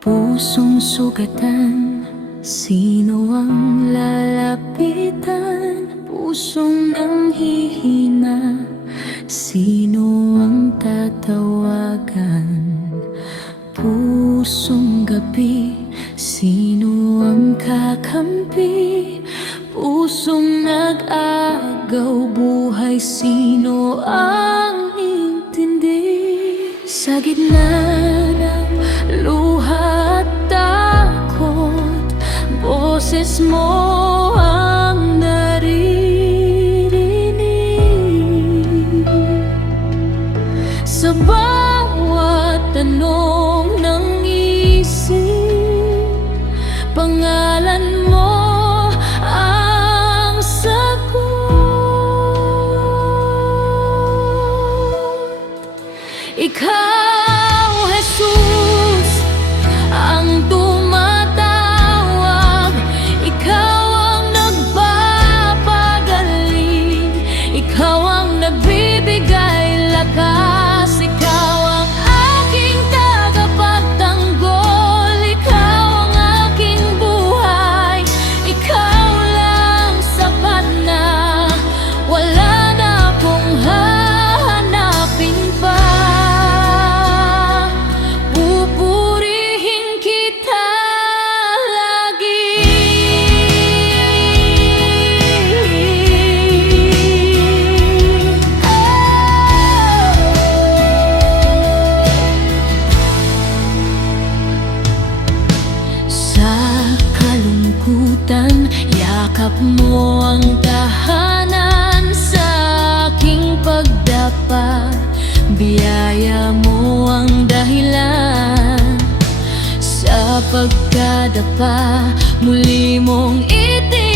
Pusong sugatan, sino ang lalapitan? Pusong nanghihina, sino ang tatawagan? Pusong gabi, sino ang kakampi? Pusong nag-agaw buhay, sino ang intindi? Sa gitna ng luha at takot, boses mo ang naririnig. Sa bawat tanong ng isip, pangalan mo ang sagot. Ikaw, Jesus, ang tumatawag. Ikaw ang nagpapagaling. Ikaw ang nagbibigay lakas. Ikaw ang aking tagapagtanggol. Ikaw ang aking buhay. Ikaw lang sapat na. Wala na akong hahanapin pa. Pupurihin kita lagi. Sa kalungkutan, yakap mo ang tahanan. Sa aking pagdapa, biyaya mo ang dahilan. Sa pagkadapa, muli mong itinalaga.